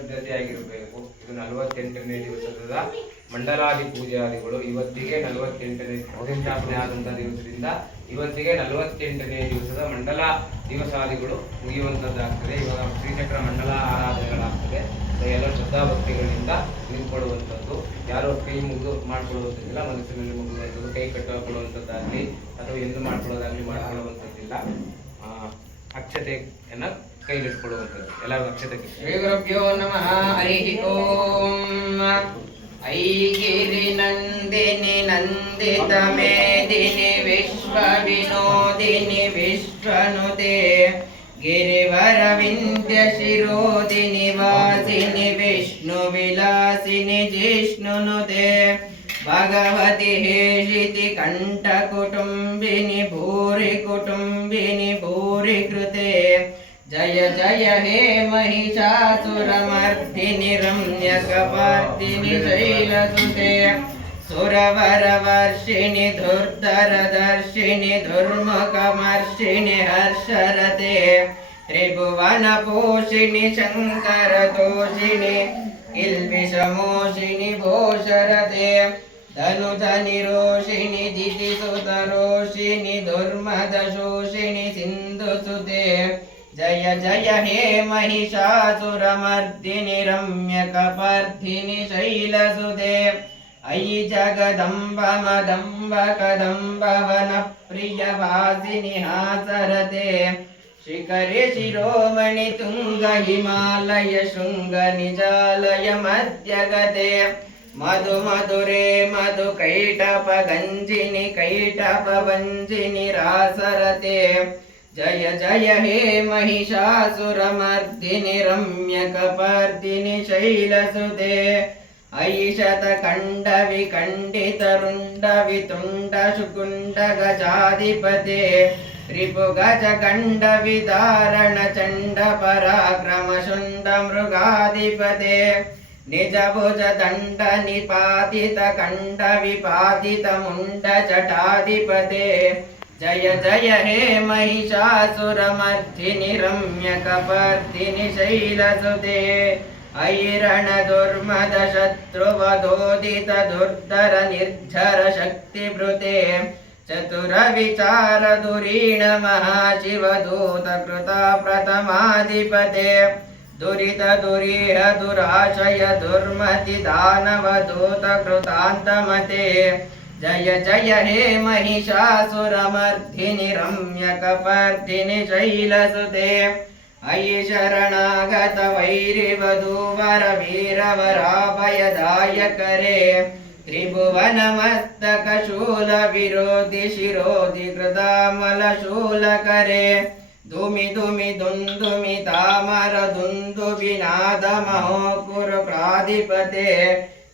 ಆಗಿರಬೇಕು ಇದು ನಲವತ್ತೆಂಟನೇ ದಿವಸದ ಮಂಡಲಾದಿ ಪೂಜಾದಿಗಳು ಇವತ್ತಿಗೆ ನಲವತ್ತೆಂಟನೇ ಪ್ರತಿಷ್ಠಾಪನೆ ಆದಂತಹ ದಿವಸದಿಂದ ಇವತ್ತಿಗೆ ನಲವತ್ತೆಂಟನೇ ದಿವಸದ ಮಂಡಲ ದಿವಸಾದಿಗಳು ಮುಗಿಯುವಂಥದ್ದಾಗ್ತದೆ ಇವಾಗ ಶ್ರೀಚಕ್ರ ಮಂಡಲ ಆರಾಧನೆಗಳಾಗ್ತದೆ. ಎಲ್ಲ ಶ್ರದ್ಧಾಭಕ್ತಿಗಳಿಂದ ನಿಂತ್ಕೊಳ್ಳುವಂಥದ್ದು. ಯಾರೋ ಕೈ ಮುಗಿದು ಮಾಡ್ಕೊಳ್ಳುವಂಥದ್ದಿಲ್ಲ ಮನಸ್ಸಿನಲ್ಲಿ ಮುಗಿಯುವಂಥದ್ದು ಕೈ ಕಟ್ಟಿಕೊಳ್ಳುವಂಥದ್ದಾಗಲಿ ಅಥವಾ ಎಂದು ಮಾಡ್ಕೊಳ್ಳೋದಾಗಲಿ ಮಾಡ್ಕೊಳ್ಳುವಂಥದ್ದಿಲ್ಲ. ಆ, ಅಕ್ಷತೆಯನ್ನ ಕೈಲಿಟ್ಕೊಳ್ಳುವಂಥದ್ದು ಎಲ್ಲರೂ ಅಕ್ಷತೆಗೆ ಶ್ರೀ ಗುರುಭ್ಯೋ ನಮಃ ಹರಿ ಓಂ ಐಗಿರಿ ನಂದಿನಿ ನಂದಿತ ಮೇದಿನಿ ವಿಶ್ವ ವಿನೋದಿನಿ ವಿಶ್ವನುತೆ ಗಿರಿವರ ವಿಂಧ್ಯ ಶಿರೋದಿನಿ ವಾಸಿನಿ ವಿಷ್ಣು ವಿಲಾಸಿನಿ ಜಿಷ್ಣುನುತೆ ಭಗವತಿ ಹೇಷಿತಿ ಕಂಠ ಕುಟುಂಬಿನಿ ಭೂರಿ ಕುಟುಂಬಿನಿ ಭೂರಿ ಕೃತೆ जय जय हे महिषासुरमर्दिनि रम्यकपर्दिनि शैलसुते सुरवरवर्षिणि धुर्धरदर्शिनि धुर्मुखमर्षिणि हर्षरते त्रिभुवनपोषिणि शङ्करतोषिणि किल्बिषमोषिणि भूषरते धनुधनिरोषिणि दितिसुतरोषिणि दुर्मदशोषिणि सिन्धुसुते जय जय हे महिषासुरमर्दिनि रम्यकपर्दिनि शैलसुते अयि जगदम्बमदम्बकदम्बवनप्रियवासिनि हासरते आसरते शिखरिशिरोमणि तुङ्गहिमालय शृङ्गनिजालय मध्यगते मधुमधुरे मधुकैटपगञ्जिनि कैटपवञ्जिनि रासरते कैटपवञ्जिनिरासरते జయ జయ హే మహిషాసురమర్దిని రమ్యకపర్దిని శైలసుదే. ఐషత ఖండ విఖండిత రుండ వితుండ శుకుండ గజాధిపతే. రిపుగజ ఖండ విదారణ చండ పరాక్రమ శుండ మృగాధిపతే. నిజ భుజ దండ నిపాతిత ఖండ విపాతిత ముండ జటాధిపతే. जय जय हे महिषासुरमध्विनि रम्य शैलसुते। ऐरणशत्रुवधोदित दुर्धर निर्झर शक्तिभृते। चतुरविचार दुरीण महाशिव दूतकृता प्रथमाधिपते। दुरित दुराशय दुर्मवदूत जय जय हे महिषासुरमर्दिनि रम्यकपर्दिनि शैलसुते। अयि शरणागत वैरिवधूवर वीरवराभयदायकरे त्रिभुवनमस्तकशूल विरोधि शिरोधि कृतामलशूलकरे दुमि दुमि दुन्दुमि तामर दुन्दुभिनादमहो पुरप्राधिपते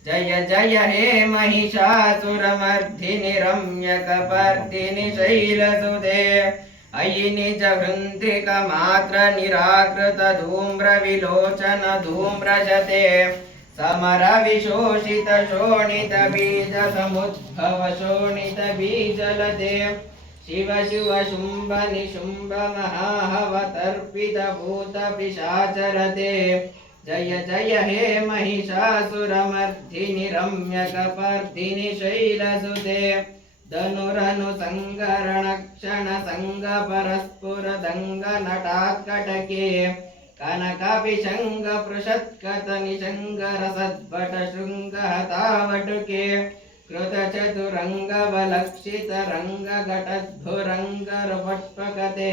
जय जय हे महिषासुरमर्थिनि रम्यकपर्दिनि शैलसुते अयि निज निराकृतधूम्रविलोचन निराकृत धूम्रविलोचन धूम्रशते समरविशोषित शोणित बीजसमुत्कव शोणित बीचलदे शिव शिव शुम्भ निशुम्भ महाहवतर्पितभूतपिशाचलते जय जय हे महिषासुरमर्दिनि रम्यकपर्दिनि शैलसुते। धनुरनुसङ्गरणक्षणसङ्गपरस्फुरदङ्गनटात्कटके। कनकाभिषङ्गपृषत्कतनिशङ्गरसद्भटशृङ्गहतावटुके कृतचतुरङ्गवलक्षितरङ्गघटद्भुरङ्गरुपट्पकते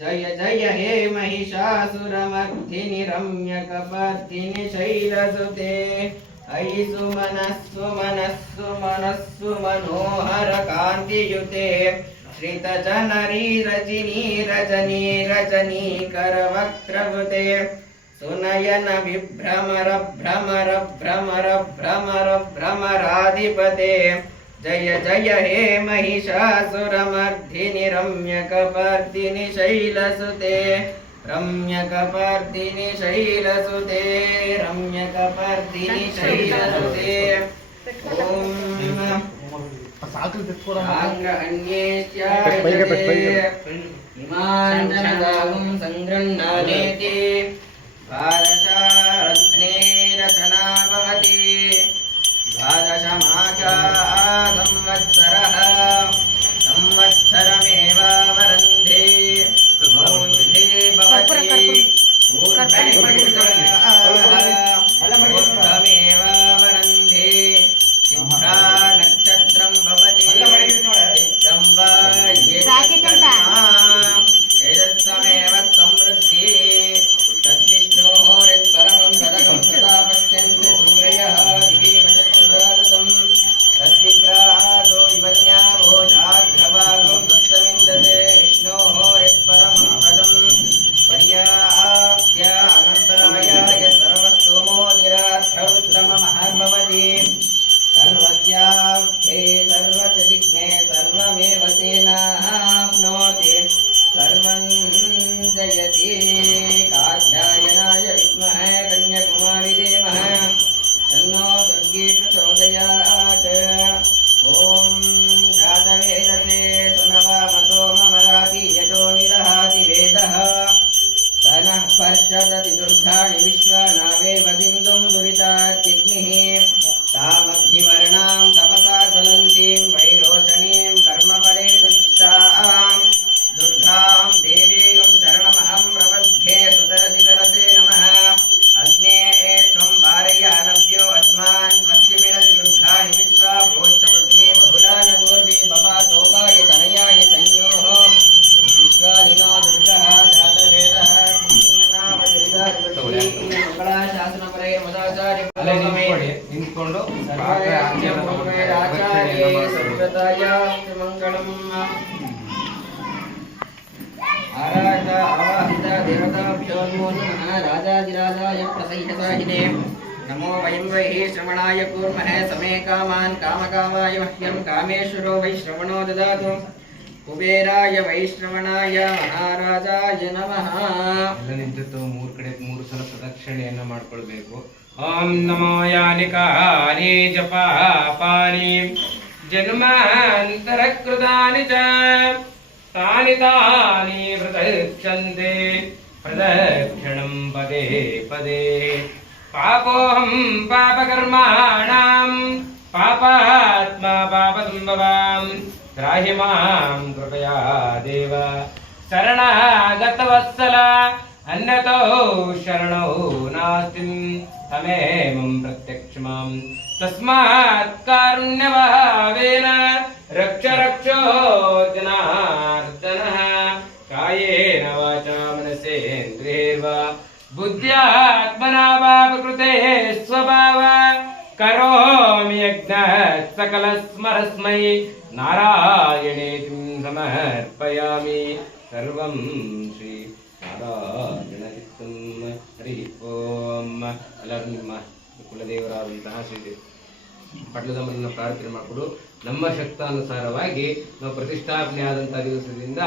జయ జయ హే మహిషాసురమర్ధిని రమ్యకపర్ధిని శైలసుతే. అయి సుమనస్సు మనస్సు మనస్సు మనోహర కాంతియుతే. శ్రిత జనరీ రజనీ రజనీ రజనీ కరవక్రవృతే. సునయన విభ్రమర భ్రమర భ్రమర భ్రమర భ్రమరాధిపతే. जय जय हे महिषासुरमर्दिनि रम्यकपर्दिनि शैलसुते रम्यकपर्दिनि शैलसुते रम्यकपर्दिनि शैलसुते ॐ सङ्गृह्णानेति पश्चदति दुर्गाणि विश्वनावे वदिन्दुं दुरितात्यग्निः तामग्निवर्णां तपसा ज्वलन्तीं वैरोचनीं ಸರ್ವಾಚಾರ್ಯೇ ಸರ್ವದಾಯಾಸ್ತು ಮಂಗಳಂ ಆರಾಧ ಆವಾಹಿತ ದೇವತಾಭ್ಯೋ ನಮೋ ನಮಃ ರಾಜಾದಿರಾಜಾಯ ಪ್ರಸಹಿತಸಾಹಿನೇ ನಮೋ ವಯಂ ವೈ ಶ್ರವಣಾಯ ಕೂರ್ಮಃ ಸಮೇ ಕಾಮಾನ್ ಕಾಮಕಾಮಾಯ ಮಹ್ಯಂ ಕಾಮೇಶ್ವರೋ ವೈ ಶ್ರವಣೋ ದದಾತು ಕುಬೇರಾಯ ವೈಶ್ರವಣಾಯ ಮಹಾರಾಜಾಯ ನಮಃ ಎಲ್ಲ ನಿಂತಿತ್ತು ಮೂರ್ ಕಡೆ ಮೂರು ಸಲ ಪ್ರದಕ್ಷಿಣೆಯನ್ನ ಮಾಡ್ಕೊಳ್ಬೇಕು ॐ नमो यानि कानि जपापानि जन्मान्तरकृतानि च तानि तानि प्रदक्षन्ते प्रदक्षिणं पदे पदे पापोऽहं पापकर्माणां पापात्मा पापसम्भवाम् त्राहि मां कृपया देव शरणागतवत्सला अन्यतो शरणौ नास्ति हमेमं प्रत्यक्षमां तस्मात् कारुण्यभावेन रक्ष रक्षो जनार्दनः कायेन वाचा मनसेन्द्रियेव बुद्ध्यात्मना वापकृतेः स्वभाव करोमि यज्ञः सकलस्मरस्मै नारायणेतिं समर्पयामि सर्वं श्री ಹರಿ ಓಂ ಎಲ್ಲರೂ ನಿಮ್ಮ ಕುಲದೇವರಾದಂತಹ ಶ್ರೀ ಪಟ್ಲದಮ್ಮನ ಪ್ರಾರ್ಥನೆ ಮಾಡಿಕೊಡು ನಮ್ಮ ಶಕ್ತಾನುಸಾರವಾಗಿ ನಾವು ಪ್ರತಿಷ್ಠಾಪನೆ ಆದಂತಹ ದಿವಸದಿಂದ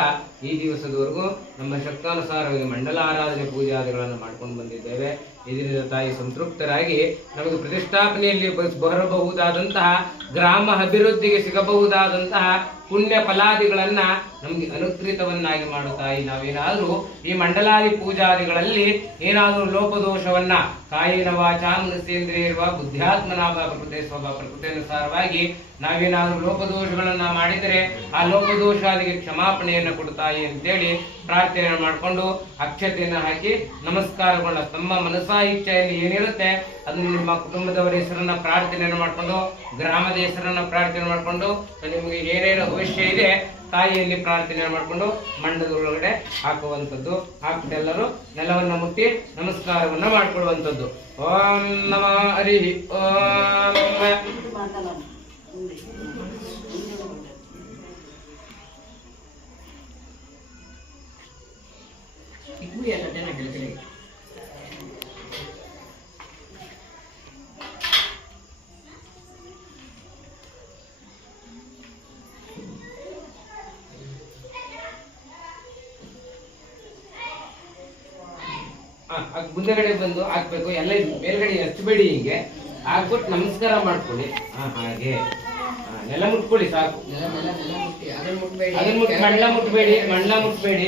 ಈ ದಿವಸದವರೆಗೂ ನಮ್ಮ ಶಕ್ತಾನುಸಾರವಾಗಿ ಮಂಡಲ ಆರಾಧನೆ ಪೂಜಾದಿಗಳನ್ನು ಮಾಡ್ಕೊಂಡು ಬಂದಿದ್ದೇವೆ. ಇದರಿಂದ ತಾಯಿ ಸಂತೃಪ್ತರಾಗಿ ನಮಗೆ ಪ್ರತಿಷ್ಠಾಪನೆಯಲ್ಲಿ ಬರಬಹುದಾದಂತಹ ಗ್ರಾಮ ಅಭಿವೃದ್ಧಿಗೆ ಸಿಗಬಹುದಾದಂತಹ ಪುಣ್ಯ ಫಲಾದಿಗಳನ್ನ ನಮಗೆ ಅನುಕೃತವನ್ನಾಗಿ ಮಾಡು ತಾಯಿ. ನಾವೇನಾದರೂ ಈ ಮಂಡಲಾದಿ ಪೂಜಾದಿಗಳಲ್ಲಿ ಏನಾದರೂ ಲೋಪದೋಷವನ್ನ ಕಾಯಿನ ವಾಚ ಮನಸ್ಸೇಂದ್ರಿಯ ಇರುವ ಬುದ್ಧ್ಯಾತ್ಮನ ಪ್ರಕೃತಿ ಸ್ವಭಾವ ಪ್ರಕೃತಿಯನುಸಾರವಾಗಿ ನಾವೇನಾದ್ರೂ ಲೋಪದೋಷಗಳನ್ನ ಮಾಡಿದರೆ ಆ ಲೋಪದೋಷಾದಿಗೆ ಕ್ಷಮಾಪಣೆಯನ್ನು ಕೊಡುತ್ತಾಯಿ ಅಂತೇಳಿ ಪ್ರಾರ್ಥನೆಯನ್ನು ಮಾಡಿಕೊಂಡು ಅಕ್ಷತೆಯನ್ನು ಹಾಕಿ ನಮಸ್ಕಾರಗೊಂಡ ತಮ್ಮ ಮನಸ್ಸಾ ಇಚ್ಛೆಯಲ್ಲಿ ಏನಿರುತ್ತೆ ಅದನ್ನು ನಿಮ್ಮ ಕುಟುಂಬದವರ ಹೆಸರನ್ನ ಪ್ರಾರ್ಥನೆಯನ್ನು ಮಾಡಿಕೊಂಡು ಗ್ರಾಮದ ಹೆಸರನ್ನ ಪ್ರಾರ್ಥನೆ ಮಾಡಿಕೊಂಡು ನಿಮಗೆ ಏನೇನು ಭವಿಷ್ಯ ಇದೆ ತಾಯಿಯಲ್ಲಿ ಪ್ರಾರ್ಥನೆ ಮಾಡಿಕೊಂಡು ಮಂಡದ ಒಳಗಡೆ ಹಾಕುವಂಥದ್ದು. ಹಾಕ್ಬಿಟ್ಟು ನೆಲವನ್ನು ಮುಟ್ಟಿ ನಮಸ್ಕಾರವನ್ನು ಮಾಡ್ಕೊಳ್ಳುವಂಥದ್ದು ಓಂ ನಮ ಹರಿ ಓಂ ಎಲ್ಲ ಜನ ಆ, ಮುಂದೆಗಡೆ ಬಂದು ಹಾಕ್ಬೇಕು ಎಲ್ಲ ಇದು ಮೇಲ್ಗಡೆ ಎತ್ತಬೇಡಿ ಹಿಂಗೆ. ಹಾಕ್ಬಿಟ್ಟು ನಮಸ್ಕಾರ ಮಾಡ್ಕೊಳ್ಳಿ. ಹಾ ಹಾಗೆ. ನೆಲ ಮುಟ್ಕೊಳ್ಳಿ ಸಾಕು. ಅದನ್ನ ಮುಟ್ಬೇಡಿ. ಮಂಡ್ಲ ಮುಟ್ಬೇಡಿ ಮಂಡ್ಲ ಮುಟ್ಬೇಡಿ.